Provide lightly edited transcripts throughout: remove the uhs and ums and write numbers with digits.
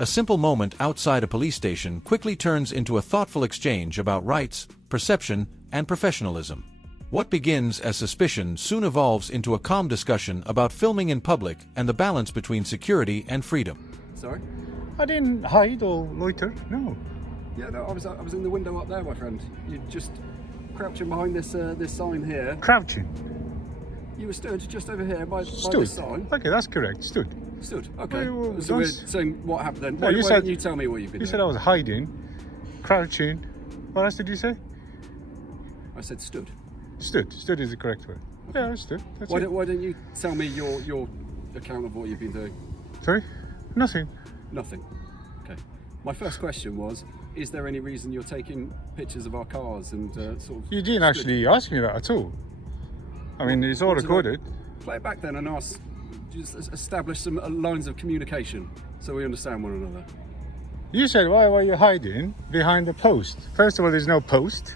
A simple moment outside a police station quickly turns into a thoughtful exchange about rights, perception, and professionalism. What begins as suspicion soon evolves into a calm discussion about filming in public and the balance between security and freedom. Sorry? I didn't hide or loiter, no. Yeah, no, I was in the window up there, my friend. You just crouching behind this sign here. Crouching? You were stood just over here by Stood? this sign. Okay, that's correct, stood. Stood, okay. Well, So we're saying what happened then. No, Why you didn't you tell me what you've been You doing? said I was hiding, crouching. What else did you say? I said stood. Stood. Stood is the correct word. Yeah, I stood. That's it. Why don't you tell me your account of what you've been doing? Sorry? Nothing. Nothing. Okay. My first question was, is there any reason you're taking pictures of our cars and sort of... You didn't actually ask me that at all. I mean, it's all recorded. Play it back then and just establish some lines of communication so we understand one another. You said, why were you hiding behind the post? First of all, there's no post.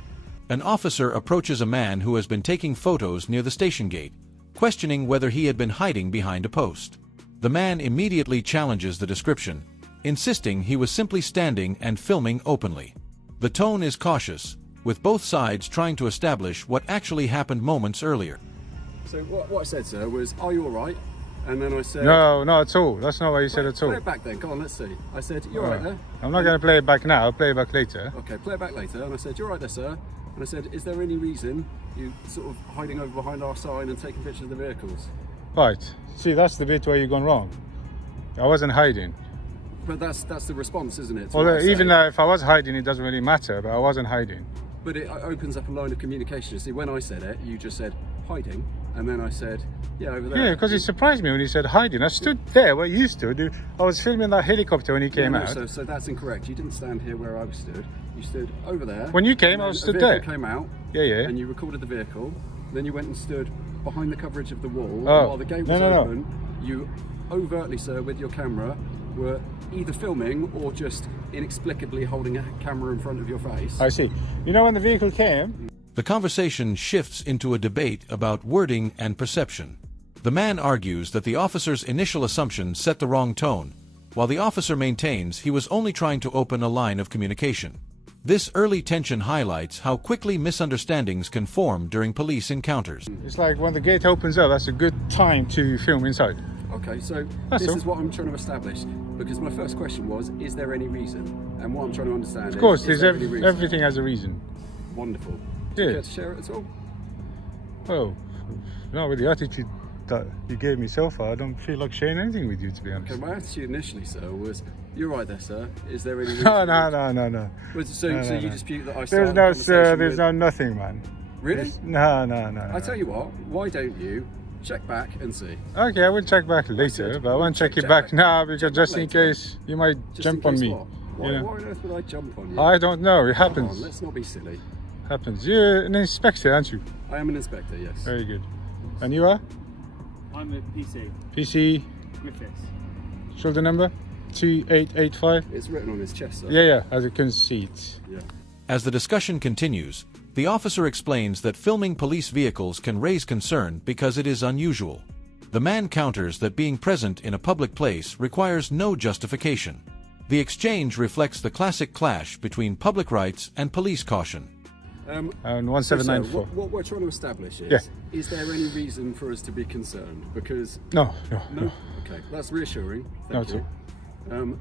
An officer approaches a man who has been taking photos near the station gate, questioning whether he had been hiding behind a post. The man immediately challenges the description, insisting he was simply standing and filming openly. The tone is cautious, with both sides trying to establish what actually happened moments earlier. So what I said, sir, was, are you all right? And then I said... No, not at all. That's not what you said at all. Play it back then. Go on, let's see. I said, you're all right there? I'm not going to play it back now. I'll play it back later. Okay, play it back later. And I said, you're all right there, sir? And I said, is there any reason you sort of hiding over behind our sign and taking pictures of the vehicles? Right. See, that's the bit where you've gone wrong. I wasn't hiding. But that's the response, isn't it? Well, even if I was hiding, it doesn't really matter, but I wasn't hiding. But it opens up a line of communication. See, when I said it, you just said hiding, and then I said, yeah, over there. Yeah, because it surprised me when he said hiding. I stood there where you stood. I was filming that helicopter when he came out. So that's incorrect. You didn't stand here where I stood. You stood over there. When you came, I was stood there. Came out. Yeah, yeah. And you recorded the vehicle. Then you went and stood behind the coverage of the wall. Oh. While the gate was open, you overtly, sir, with your camera, were either filming or just inexplicably holding a camera in front of your face. I see. You know when the vehicle came? The conversation shifts into a debate about wording and perception. The man argues that the officer's initial assumption set the wrong tone, while the officer maintains he was only trying to open a line of communication. This early tension highlights how quickly misunderstandings can form during police encounters. It's like when the gate opens up, that's a good time to film inside. Okay, so That's this all. is what I'm trying to establish, because my first question was, is there any reason? And what I'm trying to understand Of course, is there any reason? everything has a reason. Wonderful. Do you Yeah. care to share it at all? Well, no, with the attitude that you gave me so far, I don't feel like sharing anything with you, to be honest. Okay, my attitude initially, sir, was, you're right there, sir. Is there any reason? No. So you dispute that I There's started no a sir, conversation there's with... no nothing, man. Really? No. I tell you what, why don't you check back and see? Okay, I will check back later, but I won't check it back now because just in case you might Just jump in on case me. what? Why on earth would I jump on you? I don't know, it Come happens. on, let's not be silly. Happens. You're an inspector, aren't you? I am an inspector, yes. Very good. And you are? I'm a PC. PC, Griffiths. shoulder number? 2885? It's written on his chest, sir. Yeah, as a conceit. Yeah. As the discussion continues, the officer explains that filming police vehicles can raise concern because it is unusual. The man counters that being present in a public place requires no justification. The exchange reflects the classic clash between public rights and police caution. And So, 1794. what we're trying to establish is there any reason for us to be concerned? Because... No. Okay, that's reassuring. Thank No, you.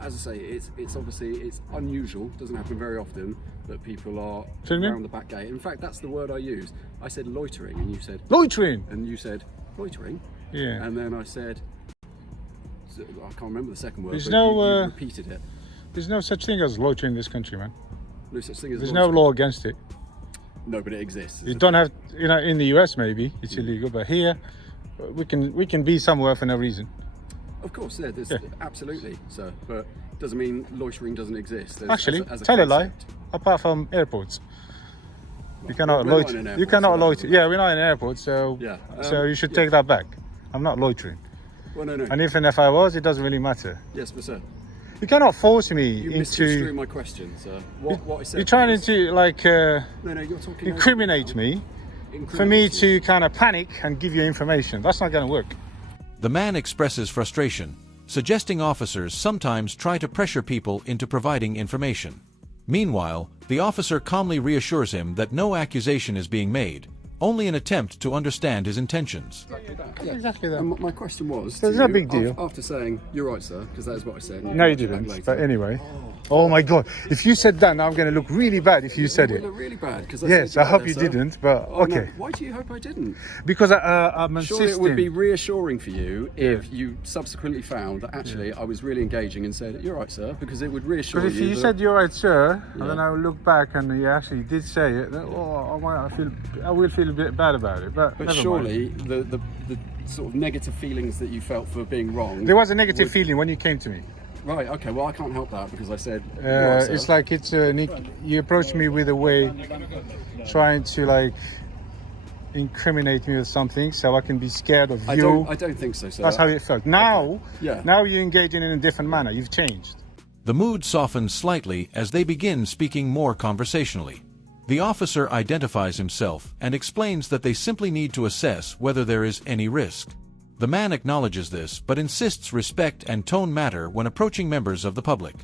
As I say, it's obviously, it's unusual, doesn't happen very often, that people are Filming? around the back gate. In fact, that's the word I used. I said loitering, and you said... Loitering! And you said, loitering? Yeah. And then I said... I can't remember the second word, There's but no, you repeated it. There's no such thing as loitering in this country, man. No such thing as There's no loitering. law against it. No, but it exists. You don't have, in the US maybe it's illegal, but here we can be somewhere for no reason. Of course, yeah, there's Yeah. absolutely, sir. But it doesn't mean loitering doesn't exist. Actually, as a tell a lie. concept. Apart from airports, you cannot We're not loiter. in an You airport, cannot so loiter. Yeah, we're not in an airport, so Yeah, so you should yeah. take that back. I'm not loitering, Well, no. and even if I was, it doesn't really matter. Yes, but sir, You cannot force me you misconstrued into. my question, sir. What I said. You're trying was- to No, you're talking. over incriminate me for me to kind of panic and give you information. That's not going to work. The man expresses frustration, suggesting officers sometimes try to pressure people into providing information. Meanwhile, the officer calmly reassures him that no accusation is being made, only an attempt to understand his intentions. Exactly that. And my question was, So it's to no you, big deal. After saying, "You're right, sir," because that is what I said. No, you watch it back didn't. later. But anyway. Oh my God! If you said that, now I'm going to look really bad if you said It it. look really bad because Yes, I hope you didn't. But Oh, no. okay, Why do you hope I didn't? because I'm Surely it would be insisting. reassuring for you if you subsequently found that actually I was really engaging and said, "You're right, sir," because it would reassure Because if you. you that- said you're right, sir, Yeah. and then I will look back and you actually did say it, then, I will feel a bit bad about it. But But never surely mind. the sort of negative feelings that you felt for being wrong. There was a negative would- feeling when you came to me. Right. Okay. Well, I can't help that because I said. "You're right, sir." It's like you approached me with a way, trying to like incriminate me with something, so I can be scared of I you. don't think so, sir. That's how it felt. Now, Yeah. now you're engaging in a different manner. You've changed. The mood softens slightly as they begin speaking more conversationally. The officer identifies himself and explains that they simply need to assess whether there is any risk. The man acknowledges this but insists respect and tone matter when approaching members of the public.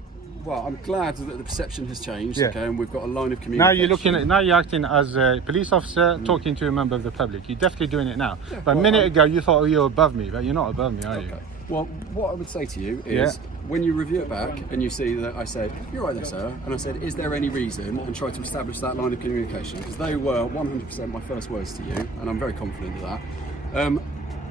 Well, I'm glad that the perception has changed. Yeah. Okay, and we've got a line of communication. Now you're acting as a police officer talking to a member of the public. You're definitely doing it now. Yeah, But a well, minute I'm- ago you thought, oh, you're above me, but you're not above me, are you? Okay. Well, what I would say to you is, Yeah. when you review it back and you see that I said, "You're right there, sir," and I said, "Is there any reason?" and try to establish that line of communication, because they were 100% my first words to you, and I'm very confident of that.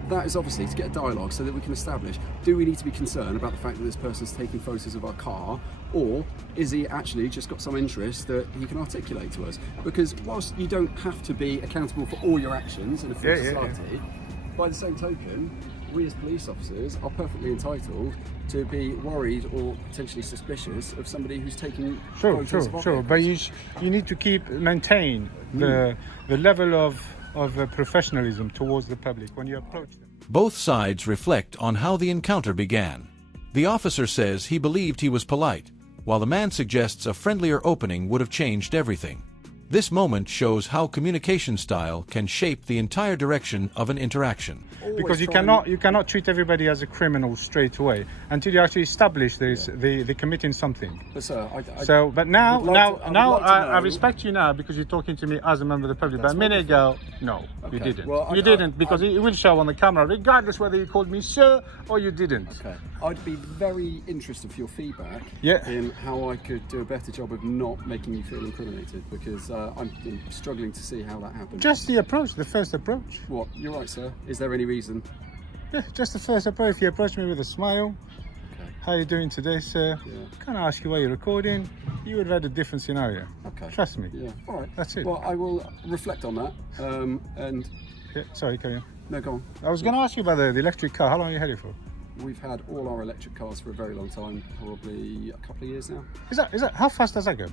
That is obviously to get a dialogue so that we can establish, do we need to be concerned about the fact that this person's taking photos of our car, or is he actually just got some interest that he can articulate to us? Because whilst you don't have to be accountable for all your actions in a free society, by the same token, we as police officers are perfectly entitled to be worried or potentially suspicious of somebody who's taking photos of our Sure. But vehicles. you need to maintain the level of professionalism towards the public when you approach them. Both sides reflect on how the encounter began. The officer says he believed he was polite, while the man suggests a friendlier opening would have changed everything. This moment shows how communication style can shape the entire direction of an interaction. Because you try and- cannot treat everybody as a criminal straight away until you actually establish they're committing something. But sir, But now would like to- I would like to I know- respect you now because you're talking to me as a member of the public. That's But a minute ago, no, you Okay. didn't. Well, You didn't because it will show on the camera, regardless whether you called me sir or you didn't. Okay. I'd be very interested for your feedback in how I could do a better job of not making you feel incriminated, because I'm struggling to see how that happens. Just the approach, the first approach. What? You're right, sir. Is there any reason? Yeah, just the first approach. If you approach me with a smile, Okay. how you doing today, sir? Yeah. Can I ask you why you're recording? You would have had a different scenario. Okay. Trust me. Yeah. All right. That's it. Well, I will reflect on that. And Yeah, sorry, carry on. no, go on. I was going to ask you about the electric car. How long are you headed for? We've had all our electric cars for a very long time, probably a couple of years now. Is that how fast does that go?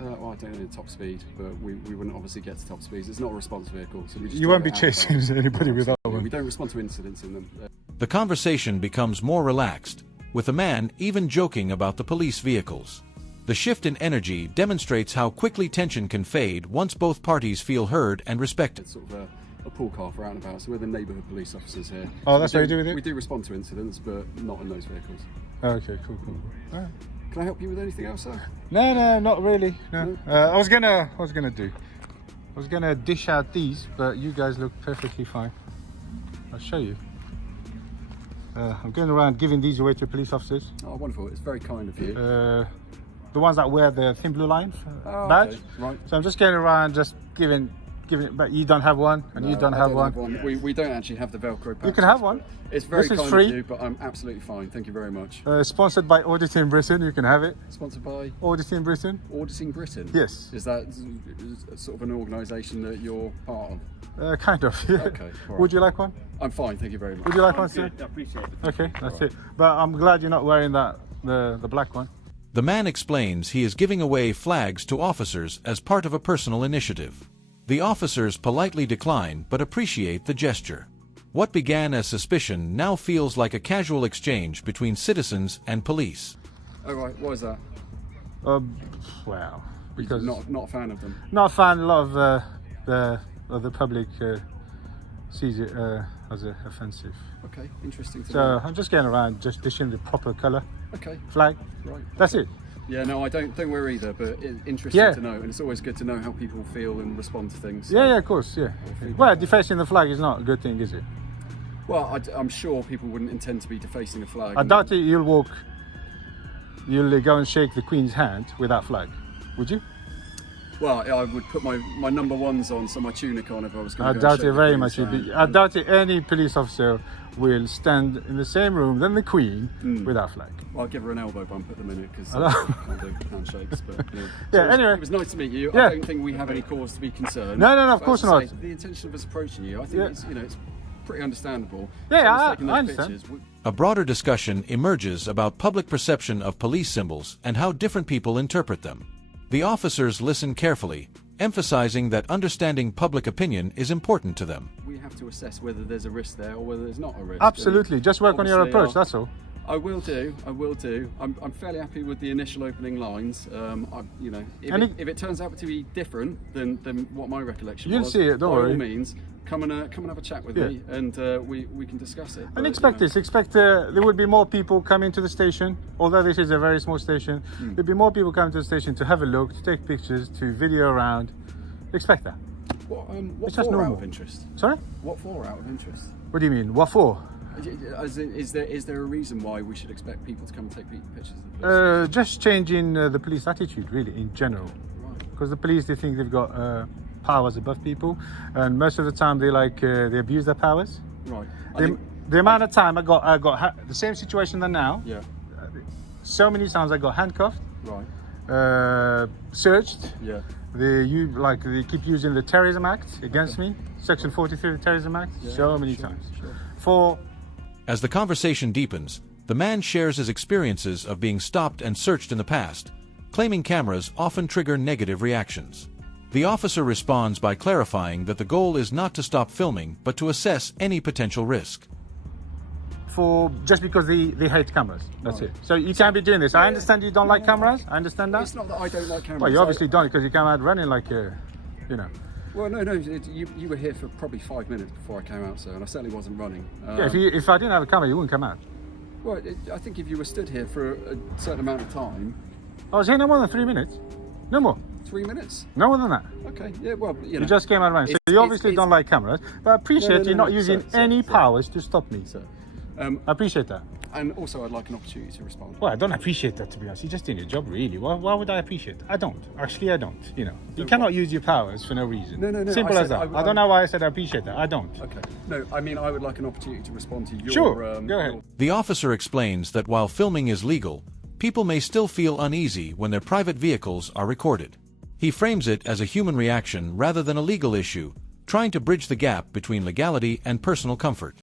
Well, I don't know the top speed, but we wouldn't obviously get to top speeds. It's not a response vehicle, so we just You drive won't be it out chasing fast. anybody with that We one. don't respond to incidents in them. The conversation becomes more relaxed, with the man even joking about the police vehicles. The shift in energy demonstrates how quickly tension can fade once both parties feel heard and respected. It's sort of a pool car for out and about, so we're the neighbourhood police officers here. Oh, that's We what you do with it? We do respond to incidents, but not in those vehicles. Okay, cool. All right. Can I help you with anything else, sir? No, not really. No. I was gonna dish out these, but you guys look perfectly fine. I'll show you. I'm going around giving these away to police officers. Oh, wonderful. It's very kind of you. The ones that wear the thin blue line Oh, badge. okay, right. So I'm just going around just giving, but you don't have one, and you No, don't I have one. We don't actually have the Velcro patches. You can have one. It's very This is kind free. of you, but I'm absolutely fine. Thank you very much. Sponsored by Auditing Britain. You can have it. Sponsored by Auditing Britain. Auditing Britain? Yes. Is that sort of an organisation that you're part of? Kind of. Yeah. Okay, all right. Would you like one? I'm fine, thank you very much. Would you like I'm one, sir? good. I appreciate it. Okay, that's it. But I'm glad you're not wearing the black one. The man explains he is giving away flags to officers as part of a personal initiative. The officers politely decline but appreciate the gesture. What began as suspicion now feels like a casual exchange between citizens and police. Oh right, why is that? Wow. Because Not a fan of them. not a fan. A lot of the public sees it as a offensive. Okay, interesting to So know. I'm just getting around, just dishing the proper colour Okay, flag. right. That's it. Yeah, no, I don't worry either, but it's interesting Yeah. to know, and it's always good to know how people feel and respond to things. Yeah, yeah, of course, yeah. Well, defacing the flag is not a good thing, is it? Well, I'm sure people wouldn't intend to be defacing a flag. I doubt it. You'll go and shake the Queen's hand with that flag, would you? Well, I would put my number ones on, so my tunic on if I was going I to doubt it very much. I doubt it. Any police officer will stand in the same room than the Queen with that flag. Well, I'll give her an elbow bump at the minute because I know. I can't do handshakes. But yeah. Yeah, anyway. It was nice to meet you. Yeah. I don't think we have any cause to be concerned. No, of But course as I not. say, the intention of us approaching you, I think Yeah. it's pretty understandable. Yeah, Someone's I taking those understand. pictures. A broader discussion emerges about public perception of police symbols and how different people interpret them. The officers listen carefully, emphasizing that understanding public opinion is important to them. We have to assess whether there's a risk there or whether there's not a risk. Absolutely. Just work on your Obviously, approach. That's all. I will do. I'm fairly happy with the initial opening lines. If it turns out to be different than what my recollection You'll was, see it, don't by worry. all means, come and have a chat with Yeah. me, and we can discuss it. And But, expect you know, this. Expect there will be more people coming to the station. Although this is a very small station, there'll be more people coming to the station to have a look, to take pictures, to video around. Expect that. What It's just for out normal. of interest? Sorry? What for out of interest? What do you mean? What for? As in, is there a reason why we should expect people to come and take pictures of the police? Just changing the police attitude, really, in general. Right. Because the police, they think they've got powers above people, and most of the time they they abuse their powers. Right. The amount of time I got the same situation than now. Yeah. So many times I got handcuffed, Right. searched. Yeah. They keep using the Terrorism Act against me, Section 43 of the Terrorism Act. So many times. For As the conversation deepens, the man shares his experiences of being stopped and searched in the past, claiming cameras often trigger negative reactions. The officer responds by clarifying that the goal is not to stop filming, but to assess any potential risk. just because they hate cameras. That's it. So you can't be doing this. I understand you don't like cameras. I understand that. It's not that I don't like cameras. Well, you obviously don't, because you came out running like a, you know. Well, no. You were here for probably 5 minutes before I came out, sir, and I certainly wasn't running. Yeah, if I didn't have a camera, you wouldn't come out. Well, I think if you were stood here for a certain amount of time, I was here no more than 3 minutes. No more. 3 minutes. No more than that. Okay. Yeah. Well, you know. You just came out running. So you obviously don't like cameras, but I appreciate you not using any powers to stop me. Sir. I appreciate that. And also, I'd like an opportunity to respond. Well, I don't appreciate that, to be honest. You're just doing your job, really. Why would I appreciate it? I don't. Actually, I don't. You know, you cannot use your powers for no reason. No. Simple I as said that. I don't know why I said I appreciate that. I don't. Okay. No, I mean, I would like an opportunity to respond to your. Sure. Go ahead. The officer explains that while filming is legal, people may still feel uneasy when their private vehicles are recorded. He frames it as a human reaction rather than a legal issue, trying to bridge the gap between legality and personal comfort.